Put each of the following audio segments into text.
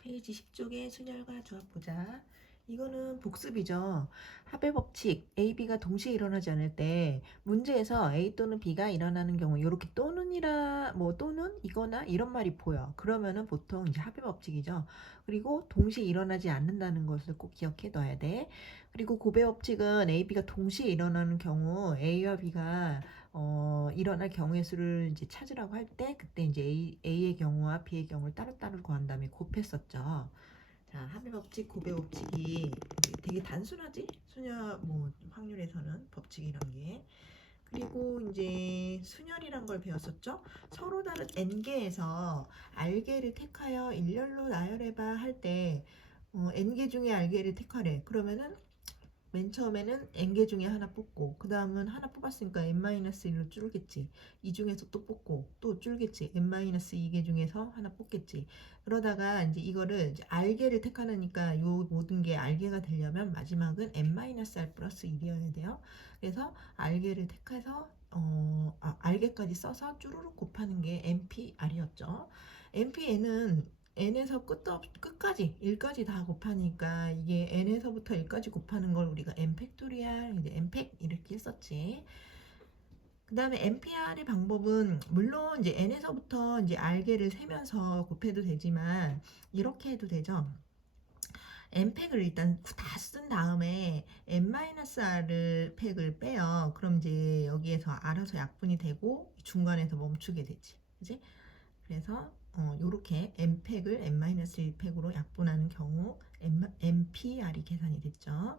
페이지 10쪽의 순열과 조합 보자. 이거는 복습이죠. 합의 법칙 A, B가 동시에 일어나지 않을 때 문제에서 A 또는 B가 일어나는 경우 이렇게 또는이라 뭐 또는 이거나 이런 말이 보여. 그러면은 보통 이제 합의 법칙이죠. 그리고 동시에 일어나지 않는다는 것을 꼭 기억해 둬야 돼. 그리고 고배 법칙은 A, B가 동시에 일어나는 경우 A와 B가 일어날 경우의 수를 이제 찾으라고 할 때 그때 이제 A의 경우와 B의 경우를 따로따로 구한 다음에 곱했었죠. 자, 합의 법칙, 고배 법칙이 되게 단순하지? 수녀 뭐 확률에서는 법칙이란 게. 그리고 이제 순열이란 걸 배웠었죠. 서로 다른 n개에서 r개를 택하여 일렬로 나열해봐 할 때 n개 중에 r개를 택하래. 그러면은 맨 처음에는 n개 중에 하나 뽑고 그 다음은 하나 뽑았으니까 n-1로 줄겠지. 이 중에서 또 뽑고 또 줄겠지. n-2개 중에서 하나 뽑겠지. 그러다가 이제 이거를 이제 r개를 택하니까 요 모든 게 r개가 되려면 마지막은 n-r 플러스 1이어야 돼요. 그래서 r개를 택해서 r개까지 써서 쭈루룩 곱하는 게 npr이었죠. npn은 n에서 끝까지 1까지 다 곱하니까 이게 n에서부터 1까지 곱하는 걸 우리가 n 팩토리얼 이제 n 팩 이렇게 했었지. 그 다음에 npr의 방법은 물론 이제 n에서부터 이제 r개를 세면서 곱해도 되지만 이렇게 해도 되죠. n팩을 일단 다 쓴 다음에 n-r 팩을 빼요. 그럼 이제 여기에서 알아서 약분이 되고 중간에서 멈추게 되지. 그지? 그래서 요렇게 n팩을 n-1팩으로 약분하는 경우 npr이 계산이 됐죠.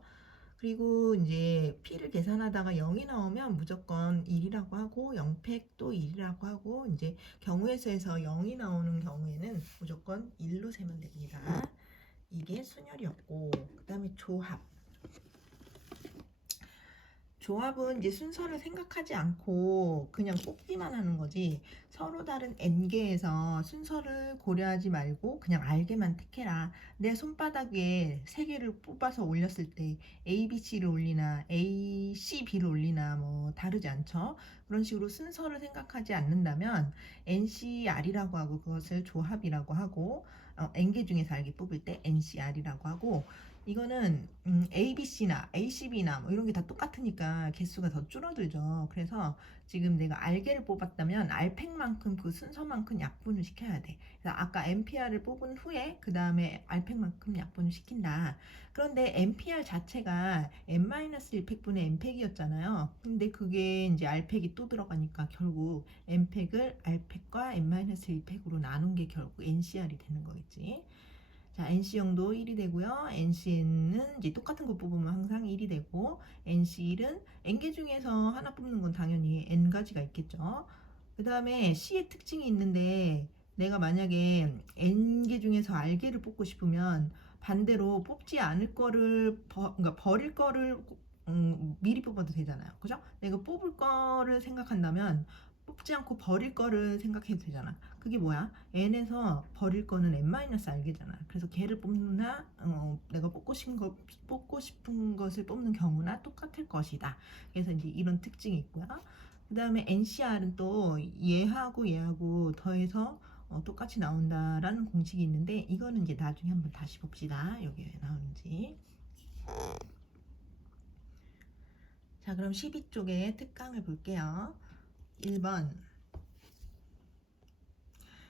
그리고 이제 p를 계산하다가 0이 나오면 무조건 1이라고 하고 0팩 또 1이라고 하고 이제 경우의 수에서 0이 나오는 경우에는 무조건 1로 세면 됩니다. 이게 순열이었고 그 다음에 조합은 이제 순서를 생각하지 않고 그냥 뽑기만 하는 거지. 서로 다른 n개에서 순서를 고려하지 말고 그냥 알게만 택해라. 내 손바닥에 세 개를 뽑아서 올렸을 때 A, B, C를 올리나 A, C, B를 올리나 뭐 다르지 않죠. 그런 식으로 순서를 생각하지 않는다면 NCR이라고 하고 그것을 조합이라고 하고 n개 중에서 알게 뽑을 때 NCR이라고 하고 이거는 ABC나 ACB나 뭐 이런 게 다 똑같으니까 개수가 더 줄어들죠. 그래서 지금 내가 R개를 뽑았다면 R팩만큼 그 순서만큼 약분을 시켜야 돼. 그래서 아까 NPR을 뽑은 후에 그 다음에 R팩만큼 약분을 시킨다. 그런데 NPR 자체가 N-1팩분의 N팩이었잖아요. 근데 그게 이제 R팩이 또 들어가니까 결국 N팩을 R팩과 N-1팩으로 나눈 게 결국 NCR이 되는 거겠지. 자, NC형도 1이 되고요. NCN은 이제 똑같은 거 뽑으면 항상 1이 되고 NC1은 N개 중에서 하나 뽑는 건 당연히 N가지가 있겠죠. 그 다음에 C의 특징이 있는데 내가 만약에 N개 중에서 R개를 뽑고 싶으면 반대로 뽑지 않을 거를 그러니까 버릴 거를 미리 뽑아도 되잖아요. 그죠? 내가 뽑을 거를 생각한다면 뽑지 않고 버릴 거를 생각해도 되잖아. 그게 뭐야? n에서 버릴 거는 n-r개잖아. 그래서 걔를 뽑나 내가 뽑고 싶은 것을 뽑는 경우나 똑같을 것이다. 그래서 이제 이런 특징이 있고요. 그 다음에 NCR은 또 얘하고 더해서 똑같이 나온다라는 공식이 있는데 이거는 이제 나중에 한번 다시 봅시다. 여기 왜 나오는지. 자, 그럼 12쪽에 특강을 볼게요. 1번.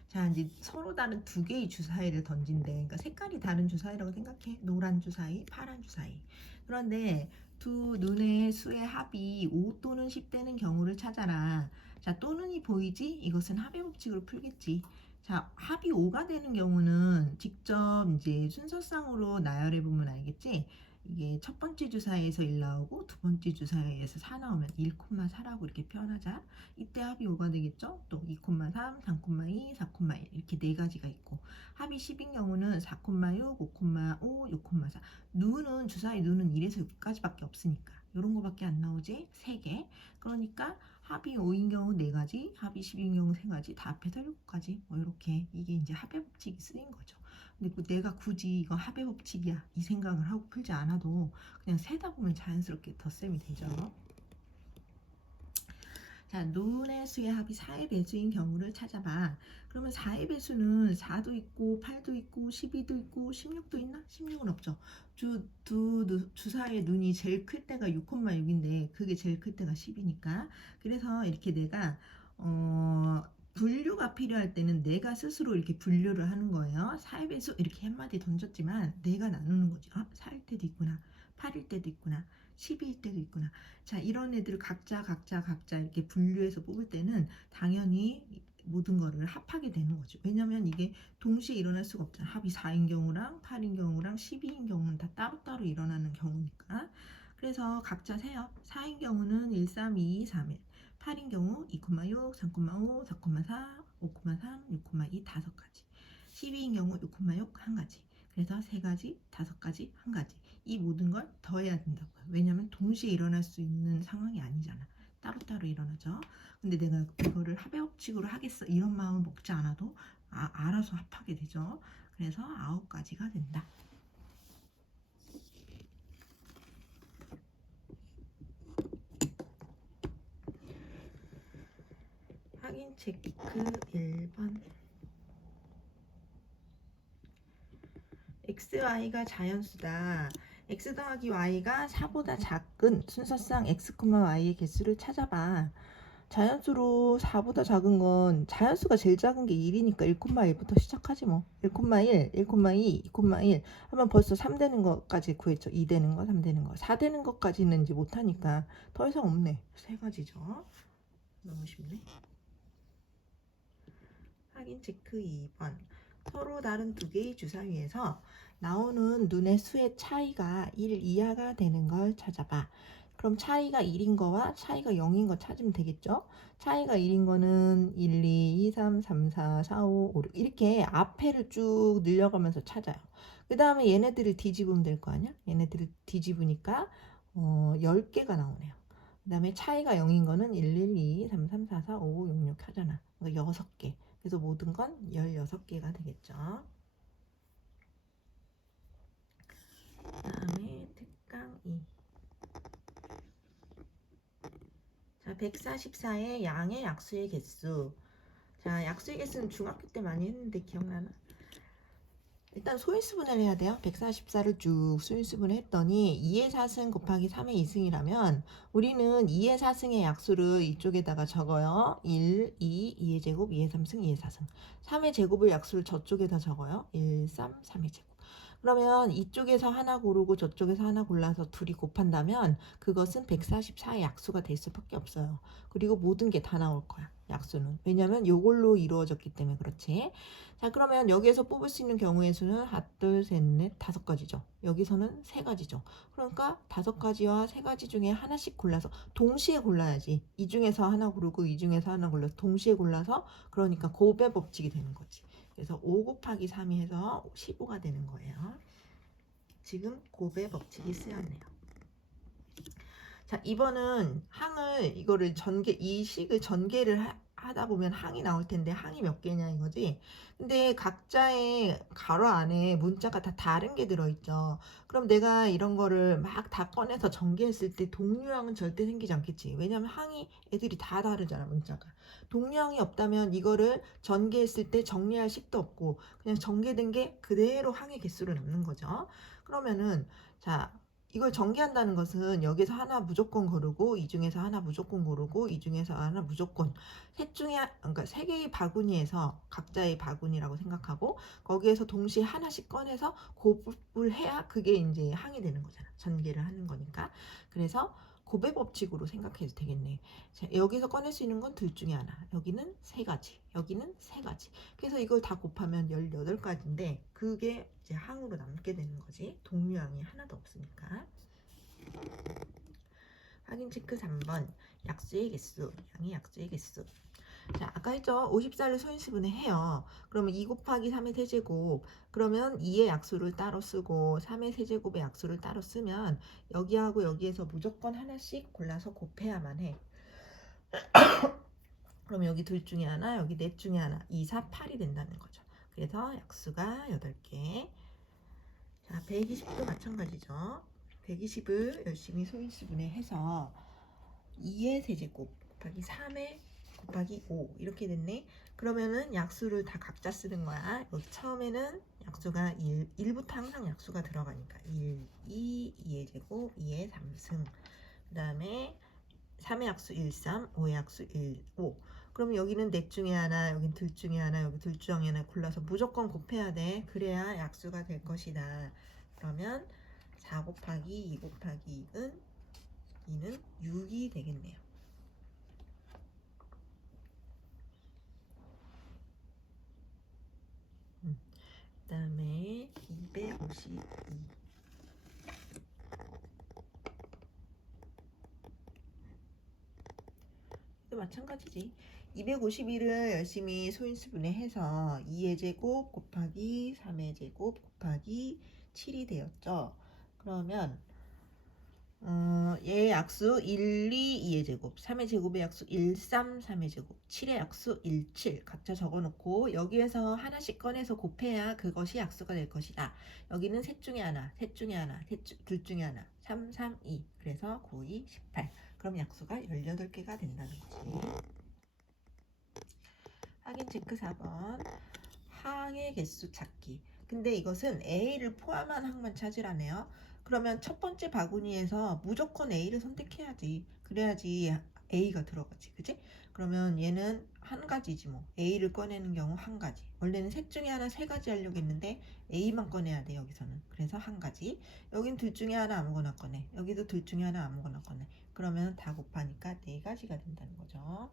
자, 이제 서로 다른 두 개의 주사위를 던진대. 그러니까 색깔이 다른 주사위라고 생각해. 노란 주사위, 파란 주사위. 그런데 두 눈의 수의 합이 5 또는 10 되는 경우를 찾아라. 자, 또는이 보이지? 이것은 합의 법칙으로 풀겠지. 자, 합이 5가 되는 경우는 직접 이제 순서상으로 나열해 보면 알겠지? 이게 첫 번째 주사위에서 1 나오고 두 번째 주사위에서 4 나오면 1,4라고 이렇게 표현하자. 이때 합이 5가 되겠죠? 또 2,3, 3,2, 4,1 이렇게 네 가지가 있고 합이 10인 경우는 4,6, 5,5, 6,4 누는 주사위 누는 1에서 6까지밖에 없으니까 이런 거밖에 안 나오지? 3개. 그러니까 합이 5인 경우 4가지, 합이 10인 경우 3가지, 다 합해서 7가지. 뭐 이렇게 이게 이제 합의 법칙이 쓰인 거죠. 근데 뭐 내가 굳이 이거 합의 법칙이야 이 생각을 하고 풀지 않아도 그냥 세다 보면 자연스럽게 덧셈이 되죠. 자, 눈의 수의 합이 4의 배수인 경우를 찾아봐. 그러면 4의 배수는 4도 있고 8도 있고 12도 있고 16도 있나? 16은 없죠. 주사의 눈이 제일 클 때가 6,6인데 그게 제일 클 때가 10이니까. 그래서 이렇게 내가 분류가 필요할 때는 내가 스스로 이렇게 분류를 하는 거예요. 4의 배수 이렇게 한마디 던졌지만 내가 나누는 거지. 4일 때도 있구나. 8일 때도 있구나. 12일 때도 있구나. 자, 이런 애들을 각자 이렇게 분류해서 뽑을 때는 당연히 모든 거를 합하게 되는 거죠. 왜냐면 이게 동시에 일어날 수가 없잖아. 합이 4인 경우랑 8인 경우랑 12인 경우는 다 따로따로 일어나는 경우니까. 그래서 각자 세요. 4인 경우는 1, 3, 2, 3일. 8인 경우 2,6, 3,5, 4,4, 5,3, 6,2 다섯 가지. 12인 경우 6,6 한 가지. 그래서 세 가지, 다섯 가지, 한 가지. 이 모든 걸 더해야 된다고요. 왜냐면 동시에 일어날 수 있는 상황이 아니잖아. 따로따로 일어나죠. 근데 내가 이거를 합의 법칙으로 하겠어 이런 마음을 먹지 않아도 알아서 합하게 되죠. 그래서 9가지가 된다. 확인 체크 1번. x, y가 자연수다. x 더하기 y가 4보다 작은 순서상 x, y의 개수를 찾아봐. 자연수로 4보다 작은 건 자연수가 제일 작은 게 1이니까 1,1부터 시작하지 뭐. 1,1, 1,2, 2,1 하면 벌써 3 되는 것까지 구했죠. 2 되는 거, 3 되는 거. 4 되는 것까지는 이제 못하니까 더 이상 없네. 세 가지죠. 너무 쉽네. 확인 체크 2번. 서로 다른 두 개의 주사위에서 나오는 눈의 수의 차이가 1 이하가 되는 걸 찾아봐. 그럼 차이가 1인 거와 차이가 0인 거 찾으면 되겠죠? 차이가 1인 거는 1, 2, 2, 3, 3, 4, 4, 5, 5, 6 이렇게 앞에를 쭉 늘려가면서 찾아요. 그 다음에 얘네들을 뒤집으면 될 거 아니야? 얘네들을 뒤집으니까 10개가 나오네요. 그 다음에 차이가 0인 거는 1, 1, 2, 3, 3, 4, 4, 5, 6, 6 하잖아. 그러니까 6개. 그래서 모든 건 16개가 되겠죠. 다음에 특강 2. 자, 144의 양의 약수의 개수. 자, 약수의 개수는 중학교 때 많이 했는데 기억나나? 일단 소인수분해를 해야 돼요. 144를 쭉 소인수분해 했더니 2의 4승 곱하기 3의 2승이라면 우리는 2의 4승의 약수를 이쪽에다가 적어요. 1, 2, 2의 제곱, 2의 3승, 2의 4승. 3의 제곱을 약수를 저쪽에다 적어요. 1, 3, 3의 제곱. 그러면 이쪽에서 하나 고르고 저쪽에서 하나 골라서 둘이 곱한다면 그것은 144의 약수가 될 수밖에 없어요. 그리고 모든 게 다 나올 거야. 약수는. 왜냐면 이걸로 이루어졌기 때문에 그렇지. 자, 그러면 여기에서 뽑을 수 있는 경우의 수는 하나, 둘, 셋, 넷, 5가지죠. 여기서는 3가지죠. 그러니까 5가지와 3가지 중에 하나씩 골라서 동시에 골라야지. 이 중에서 하나 고르고 이 중에서 하나 골라서 동시에 골라서 그러니까 곱의 법칙이 되는 거지. 그래서 5 곱하기 3이 해서 15가 되는 거예요. 지금 곱의 법칙이 쓰였네요. 자, 2번은 항을 이거를 이 식을 전개를 하다 보면 항이 나올 텐데 항이 몇 개냐 이거지. 근데 각자의 가로 안에 문자가 다 다른 게 들어있죠. 그럼 내가 이런 거를 막 다 꺼내서 전개했을 때 동류항은 절대 생기지 않겠지. 왜냐면 항이 애들이 다 다르잖아 문자가. 동류항이 없다면 이거를 전개했을 때 정리할 식도 없고 그냥 전개된 게 그대로 항의 개수를 남는 거죠. 그러면은 자, 이걸 전개한다는 것은 여기서 하나 무조건 고르고 이 중에서 하나 무조건 고르고 이 중에서 하나 무조건 셋 중에 그러니까 세 개의 바구니에서 각자의 바구니라고 생각하고 거기에서 동시에 하나씩 꺼내서 곱을 해야 그게 이제 항이 되는 거잖아. 전개를 하는 거니까. 그래서 곱의 법칙으로 생각해도 되겠네. 자, 여기서 꺼낼 수 있는 건 둘 중에 하나. 여기는 3가지. 여기는 3가지. 그래서 이걸 다 곱하면 18가지인데 그게 이제 항으로 남게 되는 거지. 동류항이 하나도 없으니까. 확인 체크 3번. 약수의 개수. 양의 약수의 개수. 자, 아까 했죠. 54를 소인수분해 해요. 그러면 2 곱하기 3의 세제곱. 그러면 2의 약수를 따로 쓰고 3의 세제곱의 약수를 따로 쓰면 여기하고 여기에서 무조건 하나씩 골라서 곱해야만 해. 그럼 여기 둘 중에 하나, 여기 넷 중에 하나, 2, 4, 8이 된다는 거죠. 그래서 약수가 8개. 자, 120도 마찬가지죠. 120을 열심히 소인수분해 해서 2의 세제곱 곱하기 3의 곱하기 5 이렇게 됐네. 그러면은 약수를 다 각자 쓰는 거야. 여기 처음에는 약수가 1부터 항상 약수가 들어가니까 1, 2, 2의 제곱, 2의 3승. 그 다음에 3의 약수 1, 3, 5의 약수 1, 5. 그럼 여기는 넷 중에 하나, 여긴 둘 중에 하나, 여기 둘 중에 하나 골라서 무조건 곱해야 돼. 그래야 약수가 될 것이다. 그러면 4 곱하기 2 곱하기 2는 6이 되겠네요. 그 다음에 252. 또 마찬가지지. 251을 열심히 소인수분해 해서 2의 제곱 곱하기 3의 제곱 곱하기 7이 되었죠. 그러면 얘의 약수 1, 2, 2의 제곱, 3의 제곱의 약수 1, 3, 3의 제곱, 7의 약수 1, 7 각자 적어놓고 여기에서 하나씩 꺼내서 곱해야 그것이 약수가 될 것이다. 여기는 셋 중에 하나, 셋 중에 하나, 둘 중에 하나, 3, 3, 2 그래서 9, 2, 18 그럼 약수가 18개가 된다는 거지. 확인 체크 4번 항의 개수 찾기. 근데 이것은 A를 포함한 항만 찾으라네요. 그러면 첫 번째 바구니에서 무조건 A를 선택해야지. 그래야지 A가 들어가지. 그치? 그러면 얘는 한 가지지 뭐. A를 꺼내는 경우 한 가지. 원래는 셋 중에 하나 세 가지 하려고 했는데 A만 꺼내야 돼 여기서는. 그래서 한 가지. 여긴 둘 중에 하나 아무거나 꺼내. 여기도 둘 중에 하나 아무거나 꺼내. 그러면 다 곱하니까 네 가지가 된다는 거죠.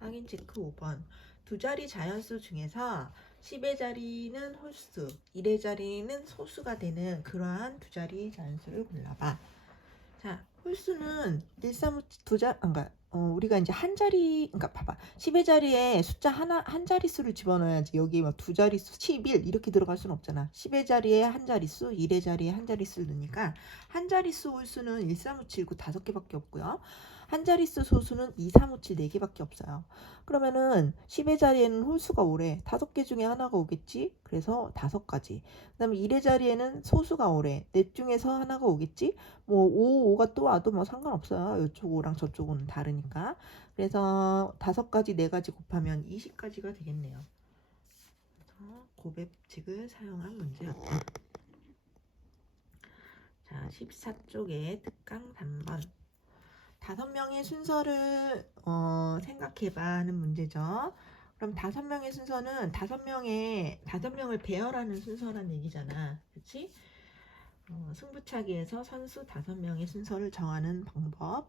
확인 체크 5번. 두 자리 자연수 중에서 10의 자리는 홀수, 1의 자리는 소수가 되는 그러한 두 자리 자연수를 골라봐. 자, 홀수는 1, 3, 5, 그러니까 우리가 이제 한 자리, 그러니까 봐봐. 10의 자리에 숫자 하나, 한 자릿수를 집어넣어야지. 여기 막 두 자릿수, 11 이렇게 들어갈 수는 없잖아. 10의 자리에 한 자릿수, 1의 자리에 한 자릿수를 넣으니까 한 자릿수 홀수는 1, 3, 5, 7, 9 5개밖에 없고요. 한 자릿수 소수는 2, 3, 5, 7 4개밖에 없어요. 그러면은 10의 자리에는 홀수가 오래 5개 중에 하나가 오겠지. 그래서 5가지. 그다음에 1의 자리에는 소수가 오래 넷 중에서 하나가 오겠지. 뭐 5, 5가 또 와도 뭐 상관없어요. 이쪽 5랑 저쪽 5는 다르니까. 그래서 5가지 4가지 곱하면 20가지가 되겠네요. 그래서 고배칙을 사용한 문제였다. 자, 14쪽에 특강 3번. 5명의 순서를 생각해봐 하는 문제죠. 그럼 5명의 순서는 5명을 배열하는 순서란 얘기잖아. 그치? 승부차기에서 선수 5명의 순서를 정하는 방법.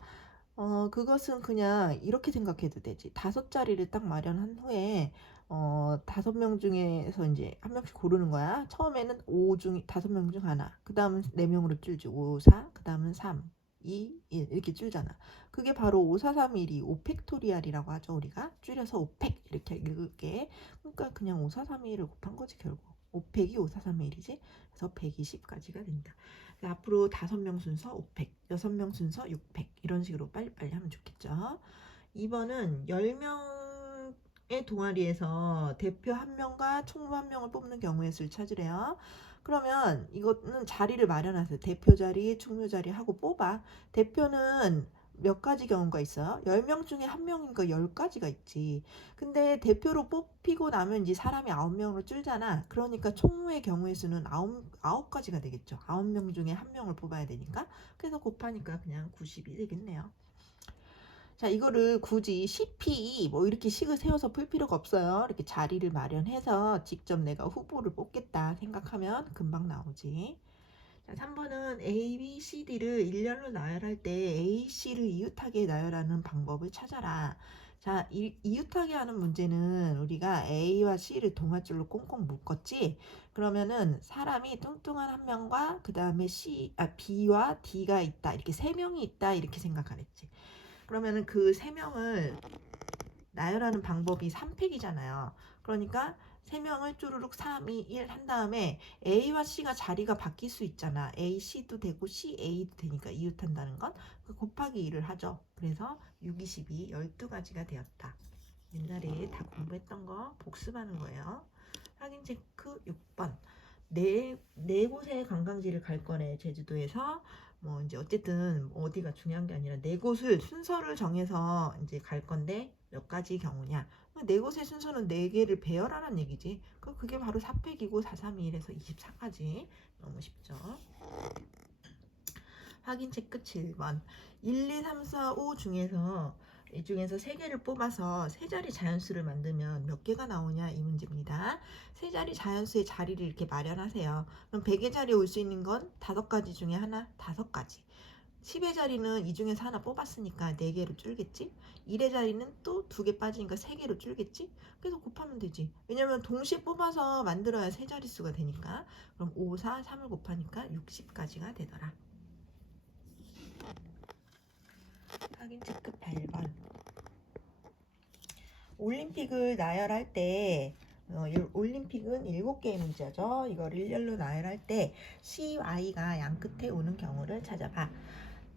그것은 그냥 이렇게 생각해도 되지. 5자리를 딱 마련한 후에 5명 중에서 이제 한 명씩 고르는 거야. 처음에는 5명 중 하나. 그 다음은 4명으로 줄지. 5, 4, 그 다음은 3, 2, 1 이렇게 줄잖아. 그게 바로 5, 4, 3, 1이 5팩토리알이라고 하죠. 우리가 줄여서 5팩 이렇게 읽을게. 그러니까 그냥 5, 4, 3, 1을 곱한 거지 결국. 5팩이 5, 4, 3, 1이지. 그래서 120까지가 된다. 앞으로 5명 순서 5팩, 6명 순서 6팩 이런 식으로 빨리빨리 하면 좋겠죠. 2번은 10명의 동아리에서 대표 1명과 총무 1명을 뽑는 경우의 수를 찾으래요. 그러면 이거는 자리를 마련하세요. 대표 자리, 총무 자리 하고 뽑아. 대표는 몇 가지 경우가 있어요? 10명 중에 1명이니까 10가지가 있지. 근데 대표로 뽑히고 나면 이제 사람이 9명으로 줄잖아. 그러니까 총무의 경우의 수는 9가지가 되겠죠. 9명 중에 1명을 뽑아야 되니까. 그래서 곱하니까 그냥 90이 되겠네요. 자, 이거를 굳이 CP 뭐 이렇게 식을 세워서 풀 필요가 없어요. 이렇게 자리를 마련해서 직접 내가 후보를 뽑겠다 생각하면 금방 나오지. 자, 3번은 A, B, C, D를 일렬로 나열할 때 A, C를 이웃하게 나열하는 방법을 찾아라. 자, 이웃하게 하는 문제는 우리가 A와 C를 동아줄로 꽁꽁 묶었지. 그러면은 사람이 뚱뚱한 한 명과 그 다음에 B와 D가 있다. 이렇게 세 명이 있다. 이렇게 생각하랬지. 그러면은 그 세 명을 나열하는 방법이 3팩이잖아요. 그러니까 3명을 쭈루룩 3, 2, 1 한 다음에 A와 C가 자리가 바뀔 수 있잖아. A, C도 되고 C, A도 되니까 이웃한다는 건 그 곱하기 2를 하죠. 그래서 6, 22, 12가지가 되었다. 옛날에 다 공부했던 거 복습하는 거예요. 확인 체크 6번. 네 곳의 관광지를 갈 거네, 제주도에서. 뭐 이제 어쨌든 어디가 중요한 게 아니라 네 곳을 순서를 정해서 이제 갈 건데 몇 가지 경우냐. 네 곳의 순서는 네 개를 배열하라는 얘기지. 그게 바로 4팩이고 4, 3, 2, 1에서 24까지. 너무 쉽죠. 확인 체크 7번. 1, 2, 3, 4, 5 중에서 이 중에서 3개를 뽑아서 세 자리 자연수를 만들면 몇 개가 나오냐, 이 문제입니다. 세 자리 자연수의 자리를 이렇게 마련하세요. 그럼 100의 자리에 올 수 있는 건 5가지 중에 하나, 5가지. 10의 자리는 이 중에서 하나 뽑았으니까 4개로 줄겠지. 1의 자리는 또 2개 빠지니까 3개로 줄겠지. 그래서 곱하면 되지. 왜냐면 동시에 뽑아서 만들어야 세 자릿수가 되니까. 그럼 5, 4, 3을 곱하니까 60까지가 되더라. 확인 체크 8번. 올림픽을 나열할 때 올림픽은 7개의 문제죠. 이걸 일렬로 나열할 때 CY가 양 끝에 오는 경우를 찾아봐.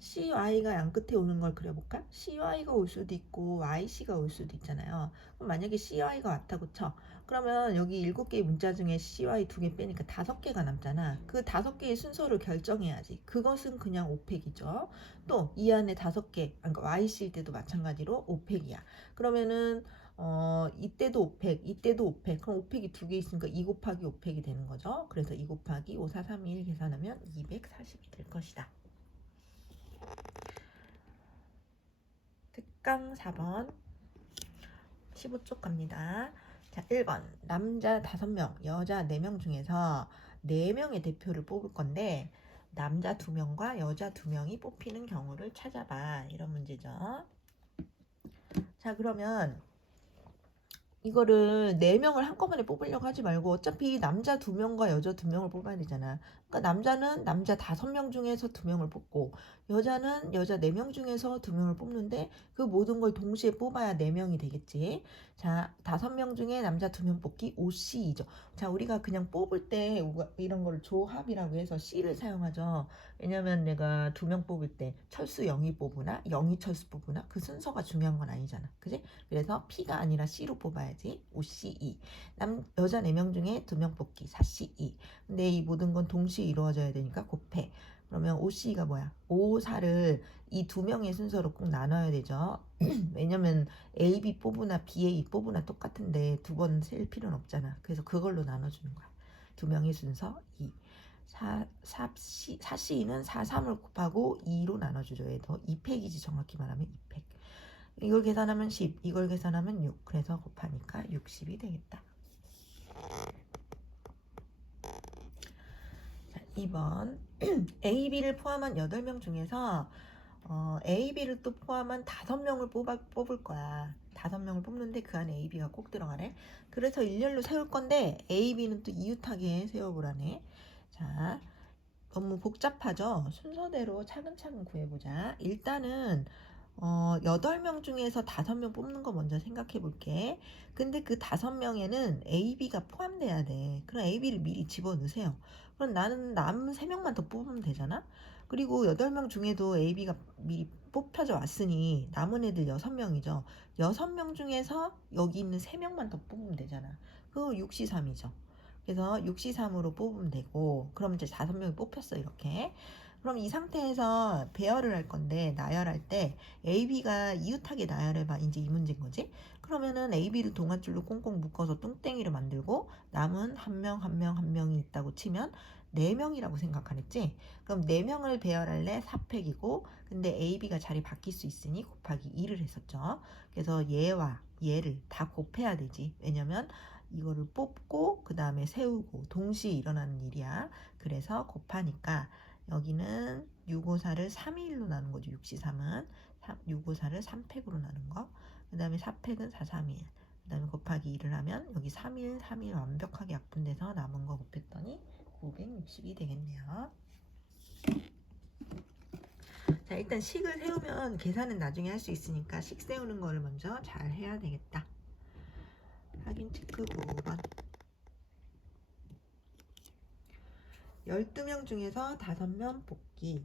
CY가 양 끝에 오는 걸 그려볼까? CY가 올 수도 있고 YC가 올 수도 있잖아요. 그럼 만약에 CY가 왔다고 쳐. 그러면 여기 7개의 문자 중에 CY 2개 빼니까 5개가 남잖아. 그 5개의 순서를 결정해야지. 그것은 그냥 5팩이죠. 또 이 안에 5개, 그러니까 YC일 때도 마찬가지로 5팩이야. 그러면은 이때도 5팩, 이때도 5팩. 그럼 5팩이 2개 있으니까 2 곱하기 5팩이 되는 거죠. 그래서 2 곱하기 5, 4, 3, 2, 1 계산하면 240이 될 것이다. 특강 4번 15쪽 갑니다. 자, 1번 남자 5명, 여자 4명 중에서 4명의 대표를 뽑을 건데 남자 2명과 여자 2명이 뽑히는 경우를 찾아봐. 이런 문제죠. 자, 그러면 이거를 4명을 한꺼번에 뽑으려고 하지 말고 어차피 남자 2명과 여자 2명을 뽑아야 되잖아. 그러니까 남자는 남자 5명 중에서 2명을 뽑고 여자는 여자 4명 중에서 2명을 뽑는데 그 모든 걸 동시에 뽑아야 4명이 되겠지. 자, 5명 중에 남자 2명 뽑기 OC이죠. 자, 우리가 그냥 뽑을 때 이런 걸 조합이라고 해서 C를 사용하죠. 왜냐면 내가 2명 뽑을 때 철수 0이 뽑으나 0이 철수 뽑으나 그 순서가 중요한 건 아니잖아. 그지? 그래서 P가 아니라 C로 뽑아야지. OCE. 여자 4명 중에 2명 뽑기 4CE. 근데 이 모든 건 동시에 이루어져야 되니까 곱해. 그러면 OC가 뭐야? 5, 4를 이 2명의 순서로 꼭 나눠야 되죠. 왜냐면 A, B 뽑으나 B, A 뽑으나 똑같은데 2번 셀 필요는 없잖아. 그래서 그걸로 나눠주는 거야. 2명의 순서 2. 4C는 4, 3을 곱하고 2로 나눠주죠. 얘도 2팩이지, 정확히 말하면 2팩. 이걸 계산하면 10, 이걸 계산하면 6. 그래서 곱하니까 60이 되겠다. 자, 2번 A, B를 포함한 8명 중에서 A, B를 또 포함한 5명을 뽑을 거야. 5명을 뽑는데 그 안에 A, B가 꼭 들어가네. 그래서 일렬로 세울 건데 A, B는 또 이웃하게 세워보라네. 자, 너무 복잡하죠? 순서대로 차근차근 구해보자. 일단은 8명 중에서 5명 뽑는 거 먼저 생각해 볼게. 근데 그 5명에는 A, B가 포함돼야 돼. 그럼 A, B를 미리 집어넣으세요. 그럼 나는 남은 3명만 더 뽑으면 되잖아? 그리고 8명 중에도 A, B가 미리 뽑혀져 왔으니 남은 애들 6명이죠. 6명 중에서 여기 있는 3명만 더 뽑으면 되잖아. 그거 6C3이죠. 그래서 6C3으로 뽑으면 되고, 그럼 이제 5명이 뽑혔어, 이렇게. 그럼 이 상태에서 배열을 할 건데, 나열할 때 A, B가 이웃하게 나열해봐. 이제 이 문제인 거지. 그러면은 A, B를 동아줄로 꽁꽁 묶어서 뚱땡이를 만들고 남은 한 명이 있다고 치면 4명이라고 생각하랬지. 그럼 4명을 배열할래 4팩이고, 근데 A, B가 자리 바뀔 수 있으니 곱하기 2를 했었죠. 그래서 얘와 얘를 다 곱해야 되지. 왜냐면 이거를 뽑고 그 다음에 세우고 동시에 일어나는 일이야. 그래서 곱하니까 여기는 654를 3일로 나눈 거죠. 6C3은 654를 3팩으로 나눈 거. 그 다음에 4팩은 431. 그 다음에 곱하기 2를 하면 여기 3일 완벽하게 약분돼서 남은 거 곱했더니 560이 되겠네요. 자, 일단 식을 세우면 계산은 나중에 할 수 있으니까 식 세우는 거를 먼저 잘 해야 되겠다. 확인 체크 9번. 12명 중에서 5명 뽑기.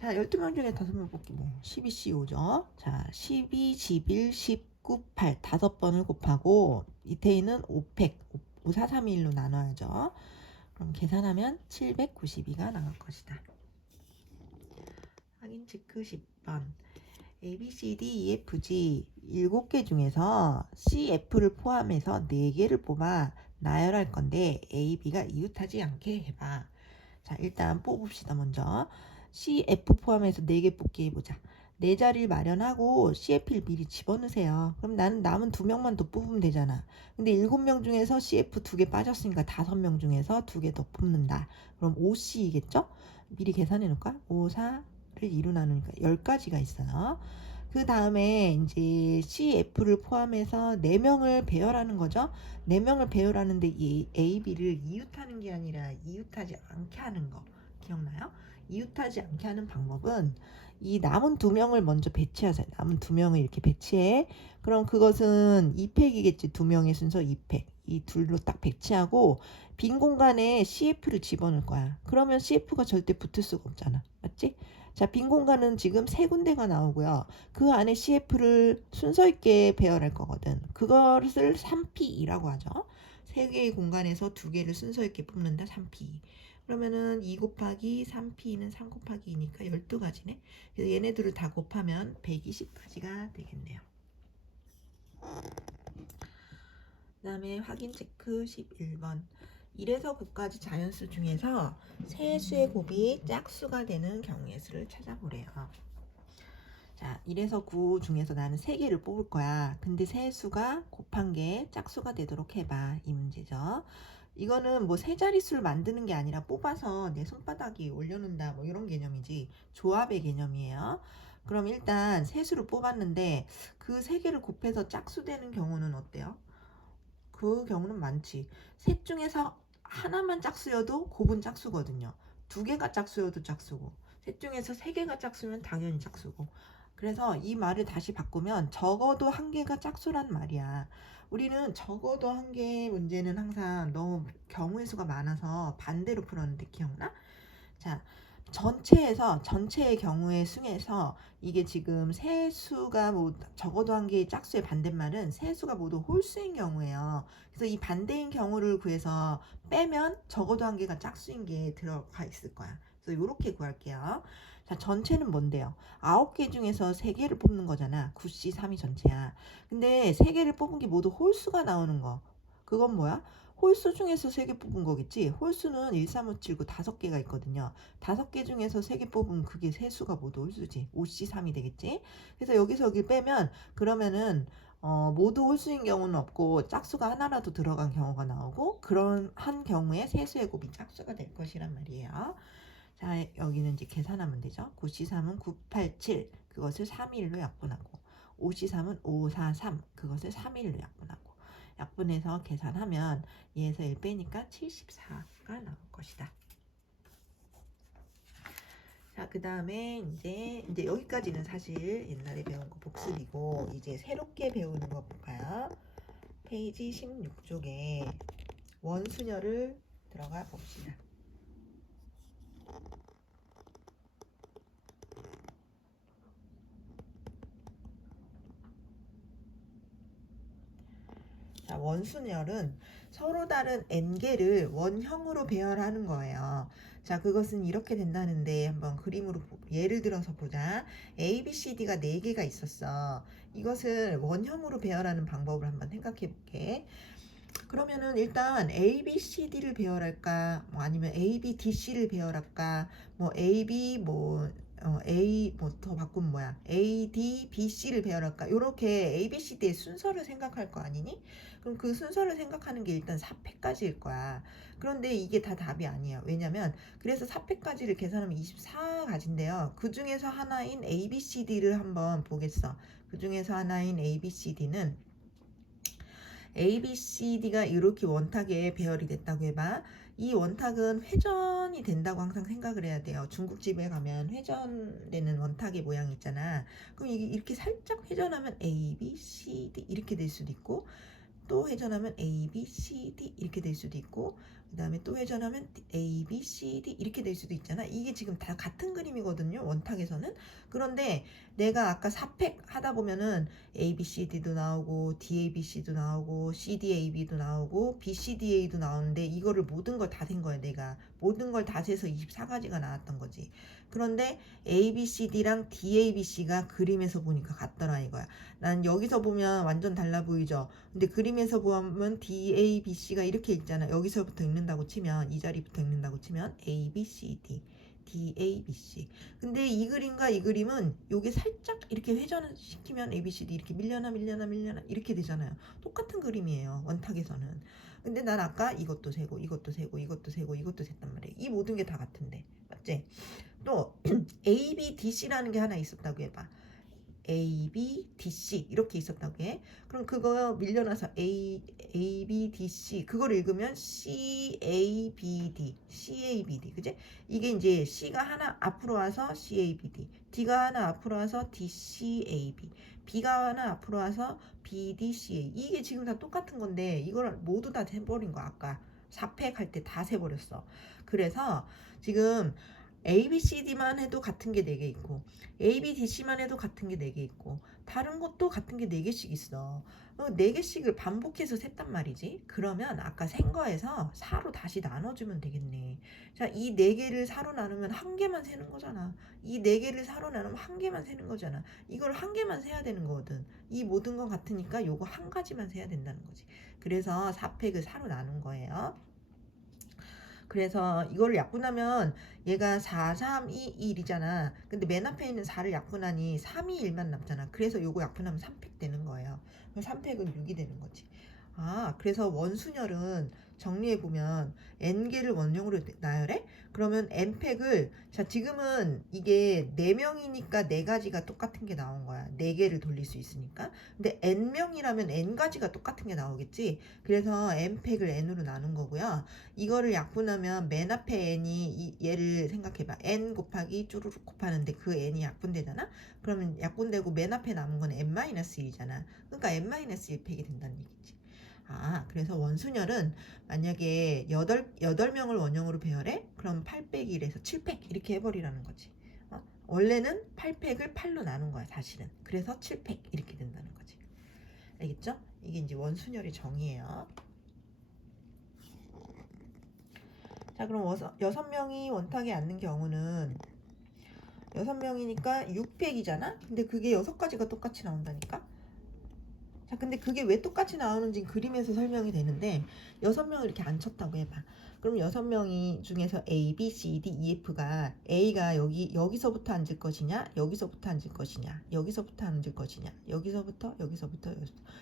자, 12명 중에 5명 뽑기 뭐 12C5죠. 자, 12, 11, 19, 8 5번을 곱하고 이태희는 5팩 5431로 나눠야죠. 그럼 계산하면 792가 나올 것이다. 확인 체크 10번. A, B, C, D, E, F, G 7개 중에서 C, F를 포함해서 4개를 뽑아 나열할 건데 A, B가 이웃하지 않게 해봐. 자, 일단 뽑읍시다. 먼저 C, F 포함해서 4개 뽑기 해보자. 4자리를 마련하고 CF를 미리 집어넣으세요. 그럼 나는 남은 2명만 더 뽑으면 되잖아. 근데 7명 중에서 CF 2개 빠졌으니까 5명 중에서 2개 더 뽑는다. 그럼 OC이겠죠? 미리 계산해 놓을까? 5, 4를 2로 나누니까 10가지가 있어요. 그 다음에 이제 CF를 포함해서 4명을 배열하는 거죠. 4명을 배열하는데 이 A, B를 이웃하는 게 아니라 이웃하지 않게 하는 거 기억나요? 이웃하지 않게 하는 방법은 이 남은 2명을 먼저 배치하세요. 남은 2명을 이렇게 배치해. 그럼 그것은 2팩이겠지. 2명의 순서 2팩. 이 둘로 딱 배치하고 빈 공간에 CF를 집어넣을 거야. 그러면 CF가 절대 붙을 수가 없잖아. 맞지? 자, 빈 공간은 지금 3군데가 나오고요. 그 안에 CF를 순서 있게 배열할 거거든. 그것을 3P라고 하죠. 3개의 공간에서 2개를 순서 있게 뽑는다. 3P. 그러면은 2 곱하기 3P는 3 곱하기 2니까 12가지네. 그래서 얘네들을 다 곱하면 120가지가 되겠네요. 그 다음에 확인 체크 11번. 1에서 9까지 자연수 중에서 세수의 곱이 짝수가 되는 경우의 수를 찾아보래요. 자, 1에서 9 중에서 나는 3개를 뽑을 거야. 근데 세수가 곱한 게 짝수가 되도록 해봐. 이 문제죠. 이거는 뭐 세 자릿수를 만드는 게 아니라 뽑아서 내 손바닥이 올려놓는다 뭐 이런 개념이지 조합의 개념이에요. 그럼 일단 세수를 뽑았는데 그 3개를 곱해서 짝수 되는 경우는 어때요? 그 경우는 많지. 셋 중에서 하나만 짝수여도 곱은 짝수거든요. 2개가 짝수여도 짝수고 셋 중에서 3개가 짝수면 당연히 짝수고. 그래서 이 말을 다시 바꾸면 적어도 1개가 짝수란 말이야. 우리는 적어도 1개의 문제는 항상 너무 경우의 수가 많아서 반대로 풀었는데 기억나? 자, 전체의 경우의 수에서 이게 지금 세 수가 뭐 적어도 1개의 짝수의 반대말은 세 수가 모두 홀수인 경우예요. 그래서 이 반대인 경우를 구해서 빼면 적어도 1개가 짝수인 게 들어가 있을 거야. 그래서 이렇게 구할게요. 자, 전체는 뭔데요? 9개 중에서 3개를 뽑는 거잖아. 9C 3이 전체야. 근데 3개를 뽑은 게 모두 홀수가 나오는 거. 그건 뭐야? 홀수 중에서 3개 뽑은 거겠지. 홀수는 1, 3, 5, 7, 9 5개가 있거든요. 5개 중에서 3개 뽑으면 그게 세수가 모두 홀수지. 5C 3이 되겠지. 그래서 여기서 여기 빼면 그러면은 모두 홀수인 경우는 없고 짝수가 하나라도 들어간 경우가 나오고 그런 한 경우에 세수의 곱이 짝수가 될 것이란 말이에요. 자, 여기는 이제 계산하면 되죠. 9C3은 987 그것을 3일로 약분하고 5C3은 543 그것을 3일로 약분하고 약분해서 계산하면 2에서 1 빼니까 74가 나올 것이다. 자, 그 다음에 이제 여기까지는 사실 옛날에 배운 거 복습이고 이제 새롭게 배우는 거 볼까요? 페이지 16쪽에 원수녀를 들어가 봅시다. 자, 원순열은 서로 다른 n개를 원형으로 배열하는 거예요. 자, 그것은 이렇게 된다는데 한번 그림으로 예를 들어서 보자. A, B, C, D가 4개가 있었어. 이것을 원형으로 배열하는 방법을 한번 생각해 볼게. 그러면은 일단 A, B, C, D를 배열할까? 뭐 아니면 A, B, D, C를 배열할까? 뭐 A, B, A 뭐 더 바꾸면 뭐야? A, D, B, C를 배열할까? 요렇게 A, B, C, D의 순서를 생각할 거 아니니? 그럼 그 순서를 생각하는 게 일단 4팩까지일 거야. 그런데 이게 다 답이 아니에요. 왜냐면 그래서 4팩까지를 계산하면 24가지인데요. 그 중에서 하나인 A, B, C, D를 한번 보겠어. 그 중에서 하나인 A, B, C, D는 A, B, C, D가 이렇게 원탁에 배열이 됐다고 해봐. 이 원탁은 회전이 된다고 항상 생각을 해야 돼요. 중국집에 가면 회전되는 원탁의 모양이 있잖아. 그럼 이게 이렇게 살짝 회전하면 A, B, C, D 이렇게 될 수도 있고 또 회전하면 A, B, C, D 이렇게 될 수도 있고 그 다음에 또 회전하면 A, B, C, D 이렇게 될 수도 있잖아. 이게 지금 다 같은 그림이거든요. 원탁에서는. 그런데 내가 아까 4팩 하다 보면은 A, B, C, D도 나오고 D, A, B, C도 나오고 C, D, A, B도 나오고 B, C, D, A도 나오는데 이거를 모든 걸 다 센 거야. 내가 모든 걸 다 세서 24가지가 나왔던 거지. 그런데 A, B, C, D랑 D, A, B, C가 그림에서 보니까 같더라 이거야. 난 여기서 보면 완전 달라 보이죠. 근데 그림에서 보면 D, A, B, C가 이렇게 있잖아. 여기서부터 읽는다고 치면 이 자리부터 읽는다고 치면 A, B, C, D, D, A, B, C. 근데 이 그림과 이 그림은 요게 살짝 이렇게 회전시키면 A, B, C, D 이렇게 밀려나 이렇게 되잖아요. 똑같은 그림이에요. 원탁에서는. 근데 난 아까 이것도 세고 이것도 세고 이것도 세고 이것도 셌단 말이에요. 이 모든 게 다 같은데. 맞지? 또 A, B, D, C라는 게 하나 있었다고 해봐. A, B, D, C 이렇게 있었다고 해. 그럼 그거 밀려나서 A, B, D, C 그걸 읽으면 C, A, B, D, C, A, B, D 그지? 이게 이제 C가 하나 앞으로 와서 C, A, B, D, D가 하나 앞으로 와서 D, C, A, B, B가 하나 앞으로 와서 B, D, C, A. 이게 지금 다 똑같은 건데 이걸 모두 다 세버린 거 아까 4팩 할 때 다 세버렸어. 그래서 지금 A, B, C, D만 해도 같은 게 4개 있고 A, B, D, C만 해도 같은 게 4개 있고 다른 것도 같은 게 4개씩 있어. 4개씩을 반복해서 셌단 말이지. 그러면 아까 센 거에서 4로 다시 나눠주면 되겠네. 자, 이 4개를 4로 나누면 한 개만 세는 거잖아. 이 4개를 4로 나누면 한 개만 세는 거잖아. 이걸 한 개만 세야 되는 거거든. 이 모든 건 같으니까 요거 한 가지만 세야 된다는 거지. 그래서 4팩을 4로 나눈 거예요. 그래서 이거를 약분하면 얘가 4, 3, 2, 1이잖아. 근데 맨 앞에 있는 4를 약분하니 3, 2, 1만 남잖아. 그래서 요거 약분하면 3팩 되는 거예요. 그럼 3팩은 6이 되는 거지. 아, 그래서 원순열은 정리해보면 n개를 원형으로 나열해? 그러면 n팩을, 자, 지금은 이게 4명이니까 4가지가 똑같은 게 나온 거야. 4개를 돌릴 수 있으니까. 근데 n명이라면 n가지가 똑같은 게 나오겠지. 그래서 n팩을 n으로 나눈 거고요. 이거를 약분하면 맨 앞에 n이 얘를 생각해봐. n 곱하기 쭈루룩 곱하는데 그 n이 약분되잖아? 그러면 약분되고 맨 앞에 남은 건 n-1이잖아. 그러니까 n-1팩이 된다는 얘기지. 아, 그래서 원순열은 만약에 8명을 원형으로 배열해? 그럼 8 빼기 1에서 7팩 이렇게 해버리라는 거지. 원래는 8팩을 8로 나눈 거야, 사실은. 그래서 7팩 이렇게 된다는 거지. 알겠죠? 이게 이제 원순열의 정의예요. 자, 그럼 6명이 원탁에 앉는 경우는 6명이니까 6팩이잖아? 근데 그게 6가지가 똑같이 나온다니까? 자, 근데 그게 왜 똑같이 나오는지 그림에서 설명이 되는데 6명을 이렇게 앉혔다고 해봐. 그럼 6명이 중에서 A, B, C, D, E, F가 A가 여기서부터 앉을 것이냐, 여기서부터 앉을 것이냐, 여기서부터 앉을 것이냐, 여기서부터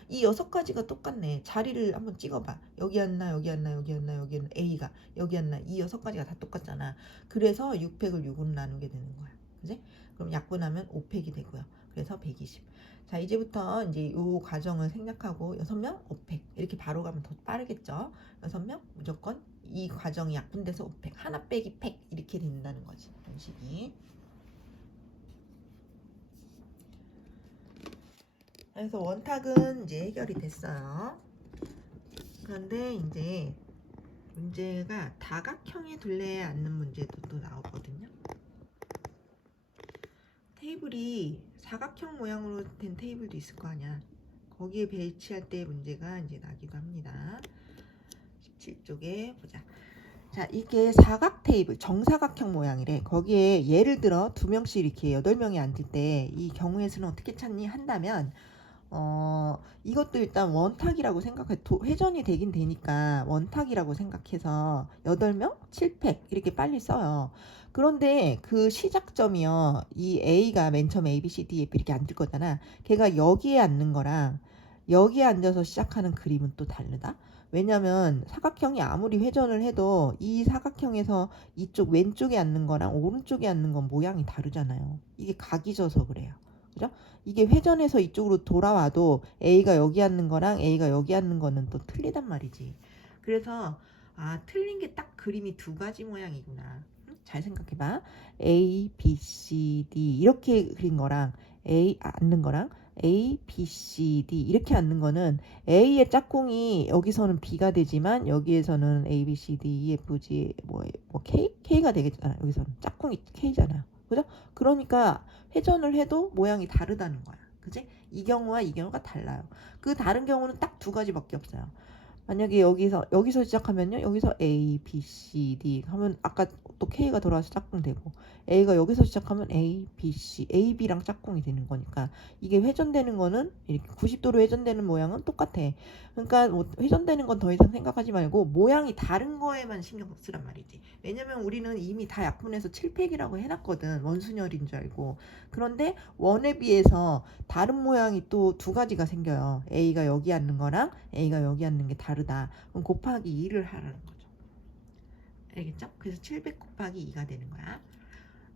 이 6가지가 똑같네. 자리를 한번 찍어봐. 여기 앉나, 여기 앉나, 여기 앉나, 여기 앉나, A가 여기 앉나, 이 6가지가 다 똑같잖아. 그래서 6팩을 6으로 나누게 되는 거야. 그지? 그럼 약분하면 5팩이 되고요. 그래서 120. 자, 이제부터 이제 요 과정을 생략하고 6명 5팩 이렇게 바로 가면 더 빠르겠죠. 6명 무조건 이 과정이 약분돼서 5팩 하나 빼기 팩 이렇게 된다는 거지. 공식이. 그래서 원탁은 이제 해결이 됐어요. 그런데 이제 문제가 다각형의 둘레에 앉는 문제도 또 나오거든요. 테이블이 사각형 모양으로 된 테이블도 있을 거 아니야. 거기에 배치할 때 문제가 이제 나기도 합니다. 17쪽에 보자. 자, 이게 사각 테이블, 정사각형 모양이래. 거기에 예를 들어 2명씩 이렇게 8명이 앉을 때 이 경우에서는 어떻게 찾니? 한다면 이것도 일단 원탁이라고 생각해. 회전이 되긴 되니까 원탁이라고 생각해서 8명 7팩 이렇게 빨리 써요. 그런데 그 시작점이요. 이 A가 맨 처음 A, B, C, D, F 이렇게 앉을 거잖아. 걔가 여기에 앉는 거랑 여기에 앉아서 시작하는 그림은 또 다르다. 왜냐면 사각형이 아무리 회전을 해도 이 사각형에서 이쪽 왼쪽에 앉는 거랑 오른쪽에 앉는 건 모양이 다르잖아요. 이게 각이 져서 그래요. 그죠? 이게 회전해서 이쪽으로 돌아와도 A가 여기 앉는 거랑 A가 여기 앉는 거는 또 틀리단 말이지. 그래서 틀린 게 딱 그림이 2가지 모양이구나. 잘 생각해봐. A, B, C, D 이렇게 그린 거랑 A 앉는 거랑 A, B, C, D 이렇게 앉는 거는 A의 짝꿍이 여기서는 B가 되지만 여기에서는 A, B, C, D, E, F, G 뭐 K가 되겠잖아. 여기서는 짝꿍이 K잖아요. 그죠? 그러니까 회전을 해도 모양이 다르다는 거야. 그지? 이 경우와 이 경우가 달라요. 그 다른 경우는 딱 두 가지밖에 없어요. 만약에 여기서 시작하면요. 여기서 A, B, C, D 하면 아까 또 K가 돌아와서 짝꿍 되고 A가 여기서 시작하면 A, B, C, A, B랑 짝꿍이 되는 거니까 이게 회전되는 거는 이렇게 90도로 회전되는 모양은 똑같아. 그러니까 뭐 회전되는 건 더 이상 생각하지 말고 모양이 다른 거에만 신경 쓰란 말이지. 왜냐면 우리는 이미 다 약분해서 7팩이라고 해놨거든. 원순열인 줄 알고. 그런데 원에 비해서 다른 모양이 또 두 가지가 생겨요. A가 여기 앉는 거랑 A가 여기 앉는 게 다르다. 그럼 곱하기 2를 하라는 거죠. 알겠죠? 그래서 700 곱하기 2가 되는 거야.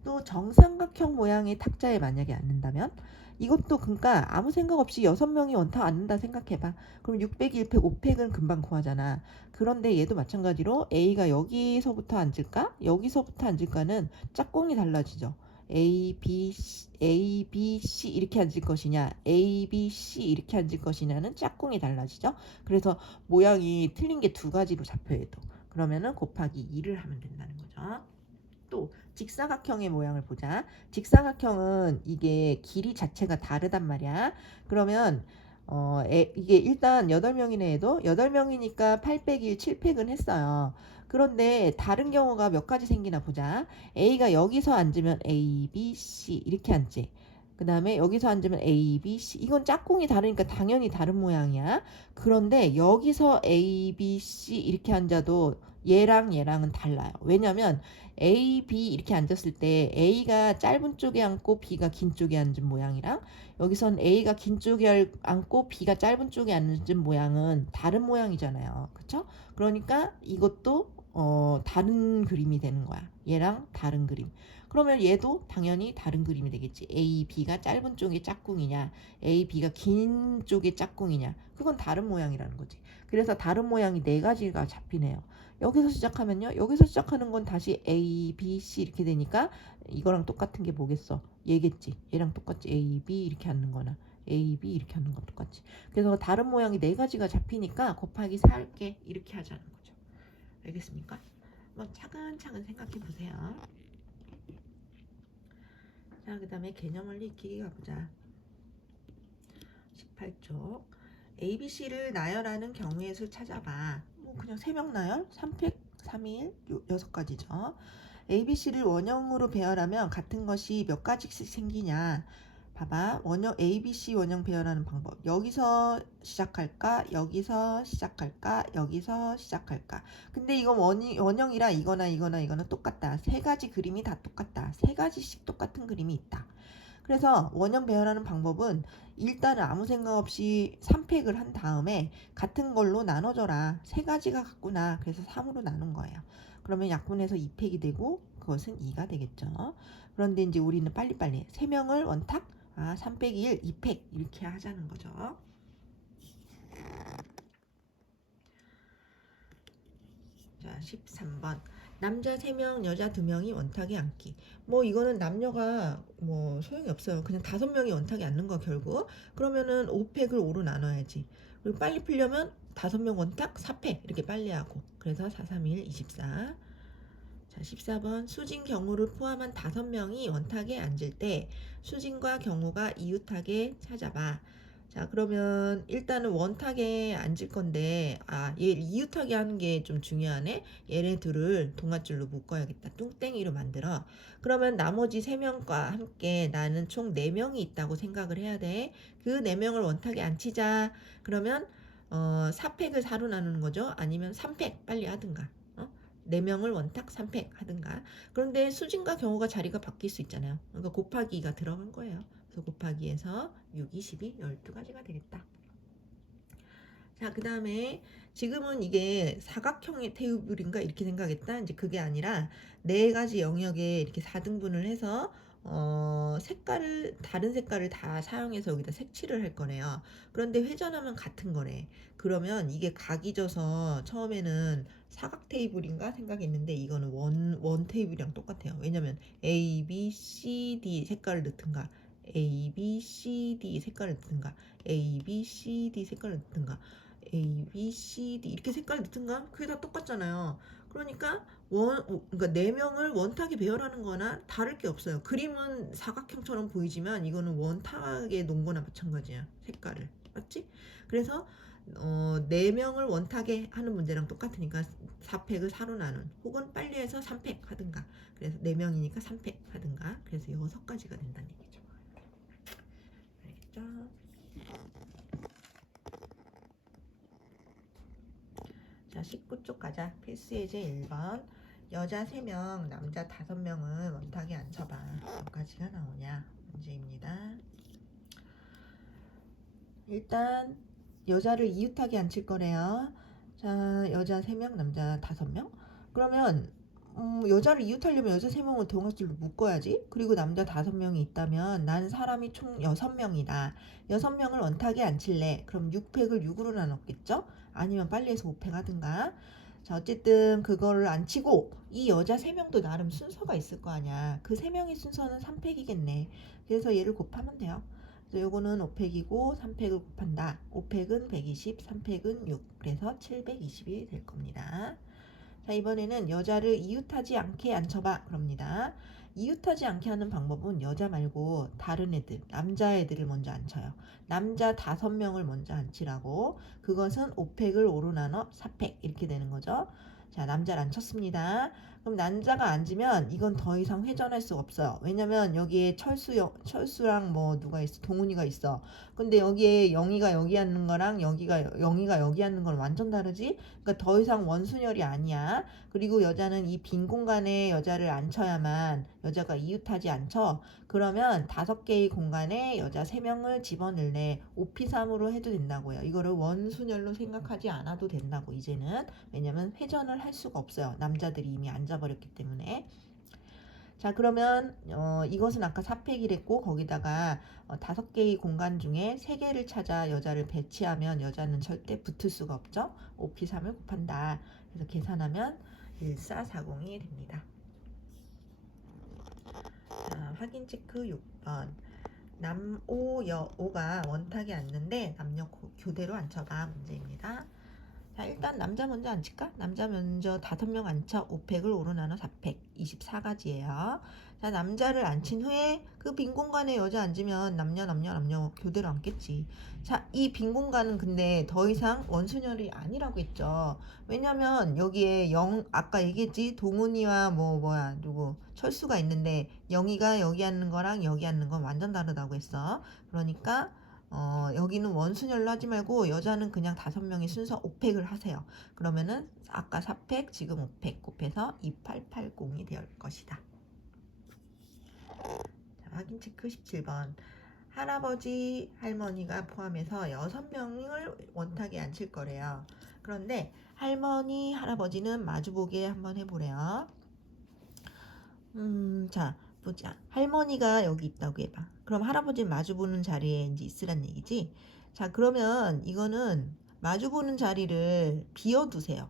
또 정삼각형 모양의 탁자에 만약에 앉는다면 이것도 그러니까 아무 생각 없이 6명이 원탁 앉는다 생각해봐. 그럼 600, 1팩, 5팩은 금방 구하잖아. 그런데 얘도 마찬가지로 A가 여기서부터 앉을까? 여기서부터 앉을까는 짝꿍이 달라지죠. A, B, C 이렇게 앉을 것이냐 A, B, C 이렇게 앉을 것이냐는 짝꿍이 달라지죠. 그래서 모양이 틀린 게 두 가지로 잡혀요. 그러면은 곱하기 2를 하면 된다는 거죠. 또 직사각형의 모양을 보자. 직사각형은 이게 길이 자체가 다르단 말이야. 그러면 이게 일단 8명이네 해도 8명이니까 8 빼기 1, 7팩은 했어요. 그런데 다른 경우가 몇 가지 생기나 보자. A가 여기서 앉으면 A, B, C 이렇게 앉지. 그 다음에 여기서 앉으면 A, B, C 이건 짝꿍이 다르니까 당연히 다른 모양이야. 그런데 여기서 A, B, C 이렇게 앉아도 얘랑 얘랑은 달라요. 왜냐면 A, B 이렇게 앉았을 때 A가 짧은 쪽에 앉고 B가 긴 쪽에 앉은 모양이랑 여기선 A가 긴 쪽에 앉고 B가 짧은 쪽에 앉은 모양은 다른 모양이잖아요. 그쵸? 그러니까 이것도 다른 그림이 되는 거야. 얘랑 다른 그림. 그러면 얘도 당연히 다른 그림이 되겠지. A, B가 짧은 쪽의 짝꿍이냐, A, B가 긴 쪽의 짝꿍이냐. 그건 다른 모양이라는 거지. 그래서 다른 모양이 네 가지가 잡히네요. 여기서 시작하면요. 여기서 시작하는 건 다시 A, B, C 이렇게 되니까 이거랑 똑같은 게 뭐겠어? 얘겠지. 얘랑 똑같지. A, B 이렇게 앉는 거나 A, B 이렇게 하는 거 똑같지. 그래서 다른 모양이 네 가지가 잡히니까 곱하기 4 할게. 이렇게 하자는 거죠. 알겠습니까? 한번 차근차근 생각해 보세요. 자, 그 다음에 개념원리 익히기 가보자. 18쪽 ABC를 나열하는 경우의 수 찾아봐. 뭐 그냥 3명 나열, 3팩, 3일, 6가지죠. ABC를 원형으로 배열하면 같은 것이 몇 가지씩 생기냐. 봐봐. 원형 ABC 원형 배열하는 방법. 여기서 시작할까? 여기서 시작할까? 여기서 시작할까? 근데 이건 원형이라 이거나 똑같다. 세 가지 그림이 다 똑같다. 세 가지씩 똑같은 그림이 있다. 그래서 원형 배열하는 방법은 일단은 아무 생각 없이 3팩을 한 다음에 같은 걸로 나눠줘라. 세 가지가 같구나. 그래서 3으로 나눈 거예요. 그러면 약분해서 2팩이 되고 그것은 2가 되겠죠. 그런데 이제 우리는 빨리빨리 3명을 원탁 3 빼기 1, 2팩 이렇게 하자는 거죠. 자, 13번. 남자 3명, 여자 2명이 원탁에 앉기. 뭐 이거는 남녀가 뭐 소용이 없어요. 그냥 5명이 원탁에 앉는 거 결국. 그러면은 5팩을 5로 나눠야지. 그리고 빨리 풀려면 5명 원탁 4팩 이렇게 빨리 하고. 그래서 4, 3, 1, 24. 자, 14번. 수진 경우를 포함한 5명이 원탁에 앉을 때 수진과 경우가 이웃하게 찾아봐. 자, 그러면 일단은 원탁에 앉을 건데 얘 이웃하게 하는 게 좀 중요하네. 얘네 둘을 동아줄로 묶어야겠다. 뚱땡이로 만들어. 그러면 나머지 3명과 함께 나는 총 4명이 있다고 생각을 해야 돼. 그 4명을 원탁에 앉히자. 그러면 4팩을 4로 나누는 거죠. 아니면 3팩 빨리 하든가. 4명을 원탁 3팩 하든가. 그런데 수진과 경우가 자리가 바뀔 수 있잖아요. 그러니까 곱하기 2가 들어간 거예요. 그래서 곱하기에서 6, 22, 12가지가 되겠다. 자, 그 다음에 지금은 이게 사각형의 테이블인가 이렇게 생각했다. 이제 그게 아니라 4가지 영역에 이렇게 4등분을 해서 다른 색깔을 다 사용해서 여기다 색칠을 할 거네요. 그런데 회전하면 같은 거네. 그러면 이게 각이 져서 처음에는 사각 테이블인가 생각했는데 이거는 원 테이블이랑 똑같아요. 왜냐면 A, B, C, D 색깔을 넣든가 A, B, C, D 색깔을 넣든가 A, B, C, D 색깔을 넣든가 A, B, C, D 이렇게 색깔을 넣든가 그게 다 똑같잖아요. 그러니까 그러니까 네 명을 원탁에 배열하는 거나 다를 게 없어요. 그림은 사각형처럼 보이지만 이거는 원탁에 놓은 거나 마찬가지야. 색깔을. 맞지? 그래서 네 명을 원탁에 하는 문제랑 똑같으니까 4팩을 4로 나눈 혹은 빨리 해서 3팩 하든가 그래서 4명이니까 3팩 하든가 그래서 6가지가 된다는 얘기죠. 알겠죠? 자, 19쪽 가자. 필수 예제 1번. 여자 3명, 남자 5명을 원탁에 앉혀봐. 몇 가지가 나오냐? 문제입니다. 일단 여자를 이웃하게 앉힐 거래요. 자, 여자 3명, 남자 5명. 그러면 여자를 이웃하려면 여자 3명을 동아줄로 묶어야지. 그리고 남자 5명이 있다면 난 사람이 총 6명이다. 6명을 원탁에 앉힐래. 그럼 6팩을 6으로 나눴겠죠? 아니면 빨리 해서 5팩 하든가. 자, 어쨌든 그거를 앉히고 이 여자 3명도 나름 순서가 있을 거 아니야. 그 3명의 순서는 3팩이겠네. 그래서 얘를 곱하면 돼요. 요거는 5팩이고 3팩을 곱한다. 5팩은 120, 3팩은 6. 그래서 720이 될 겁니다. 자, 이번에는 여자를 이웃하지 않게 앉혀봐. 그럽니다. 이웃하지 않게 하는 방법은 여자 말고 다른 애들, 남자애들을 먼저 앉혀요. 남자 5명을 먼저 앉히라고. 그것은 5팩을 5로 나눠 4팩 이렇게 되는 거죠. 자, 남자를 앉혔습니다. 그럼 남자가 앉으면 이건 더 이상 회전할 수가 없어요. 왜냐면 여기에 철수랑 뭐 누가 있어? 동훈이가 있어. 근데 여기에 영희가 여기 앉는 거랑 영희가 여기 앉는 건 완전 다르지? 그러니까 더 이상 원순열이 아니야. 그리고 여자는 이 빈 공간에 여자를 앉혀야만 여자가 이웃하지 않죠. 그러면 5개의 공간에 여자 3명을 집어넣을래. 5P3으로 해도 된다고요. 이거를 원순열로 생각하지 않아도 된다고 이제는. 왜냐면 회전을 할 수가 없어요. 남자들이 이미 앉아버렸기 때문에. 자, 그러면 이것은 아까 4팩이랬고 거기다가 5개의 공간 중에 3개를 찾아 여자를 배치하면 여자는 절대 붙을 수가 없죠. 5P3을 곱한다. 그래서 계산하면 1440이 됩니다. 자, 확인 체크 6번. 남오, 여오가 원탁에 앉는데 남녀 교대로 앉혀봐 문제입니다. 자, 일단 남자 먼저 앉힐까? 남자 먼저 5명 앉혀 5팩을 5로 나눠 4팩 24가지예요. 자, 남자를 앉힌 후에 그 빈 공간에 여자 앉으면 남녀 교대로 앉겠지. 자, 이 빈 공간은 근데 더 이상 원순열이 아니라고 했죠. 왜냐면 여기에 아까 얘기했지 동훈이와 누구 철수가 있는데 영희가 여기 앉는 거랑 여기 앉는 건 완전 다르다고 했어. 그러니까 여기는 원순열로 하지 말고 여자는 그냥 5명이 순서 5팩을 하세요. 그러면은 아까 4팩 지금 5팩 곱해서 2880이 될 것이다. 자, 확인 체크 17번. 할아버지, 할머니가 포함해서 6명을 원탁에 앉힐 거래요. 그런데 할머니, 할아버지는 마주보게 한번 해보래요. 자, 보자. 할머니가 여기 있다고 해봐. 그럼 할아버지는 마주보는 자리에 이제 있으란 얘기지. 자, 그러면 이거는 마주보는 자리를 비워두세요.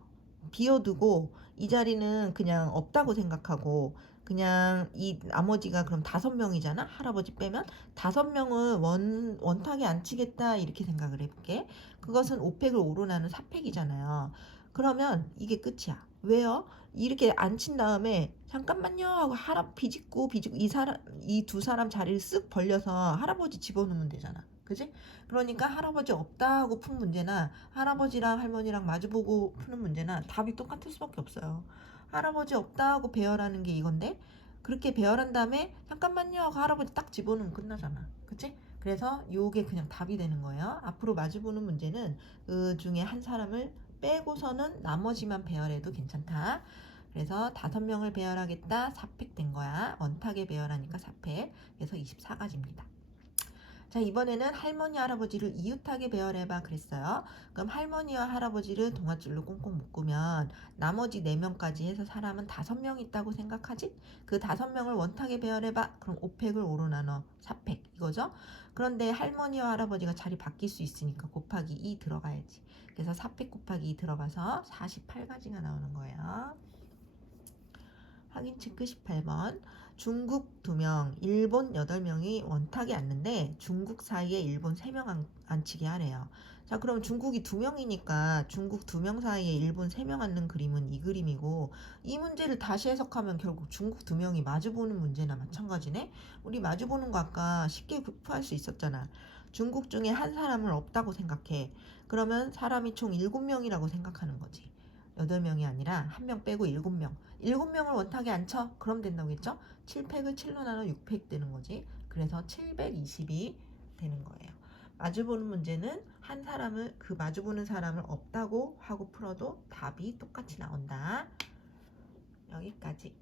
비워두고 이 자리는 그냥 없다고 생각하고 그냥 이 나머지가 그럼 5명이잖아. 할아버지 빼면 5명을 원탁에 앉히겠다 이렇게 생각을 해볼게. 그것은 5팩을 5로 나눈 4팩이잖아요. 그러면 이게 끝이야. 왜요? 이렇게 앉힌 다음에 잠깐만요 하고 비집고 이 두 사람 자리를 쓱 벌려서 할아버지 집어넣으면 되잖아. 그지? 그러니까 할아버지 없다 하고 푼 문제나 할아버지랑 할머니랑 마주보고 푸는 문제나 답이 똑같을 수밖에 없어요. 할아버지 없다 하고 배열하는 게 이건데 그렇게 배열한 다음에 잠깐만요 하고 할아버지 딱 집어넣으면 끝나잖아. 그치? 그래서 요게 그냥 답이 되는 거예요. 앞으로 마주보는 문제는 그 중에 한 사람을 빼고서는 나머지만 배열해도 괜찮다. 그래서 5명을 배열하겠다. 4팩 된 거야. 원탁에 배열하니까 4팩. 그래서 24가지입니다. 자, 이번에는 할머니, 할아버지를 이웃하게 배열해봐 그랬어요. 그럼 할머니와 할아버지를 동아줄로 꽁꽁 묶으면 나머지 4명까지 해서 사람은 5명 있다고 생각하지? 그 5명을 원탁에 배열해봐. 그럼 5팩을 5로 나눠 4팩 이거죠? 그런데 할머니와 할아버지가 자리 바뀔 수 있으니까 곱하기 2 들어가야지. 그래서 4팩 곱하기 2 들어가서 48가지가 나오는 거예요. 확인 체크 18번. 중국 2명, 일본 8명이 원탁에 앉는데 중국 사이에 일본 3명 앉히게 하래요. 자, 그럼 중국이 2명이니까 중국 2명 사이에 일본 3명 앉는 그림은 이 그림이고, 이 문제를 다시 해석하면 결국 중국 2명이 마주보는 문제나 마찬가지네? 우리 마주보는 거 아까 쉽게 구할 수 있었잖아. 중국 중에 한 사람을 없다고 생각해. 그러면 사람이 총 7명이라고 생각하는 거지. 8명이 아니라 1명 빼고 7명. 7명을 원탁에 앉혀? 그럼 된다고 했죠? 7팩을 7로 나눠 6팩 되는 거지. 그래서 720이 되는 거예요. 마주보는 문제는 한 사람을, 그 마주보는 사람을 없다고 하고 풀어도 답이 똑같이 나온다. 여기까지.